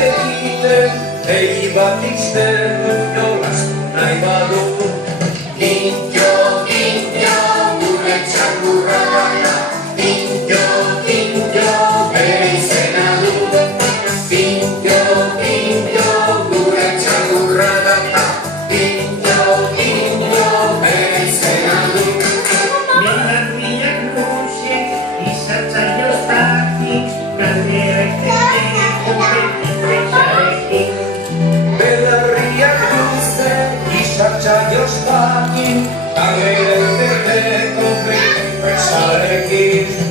egiten, behi bat ixten du jolastu nahi badu. Pintxo, pintxo, gure txakurra gara, pintxo, pintxo, bere izena du. Pintxo, pintxo, gure txakurra gara, pintxo, pintxo, bere izena du. Belarriak goxek, izatzaioz batik, galderak egiteko enpresarekin. Belarriak luze, izatzaioz bakin, galderak egiteko enpresarekin.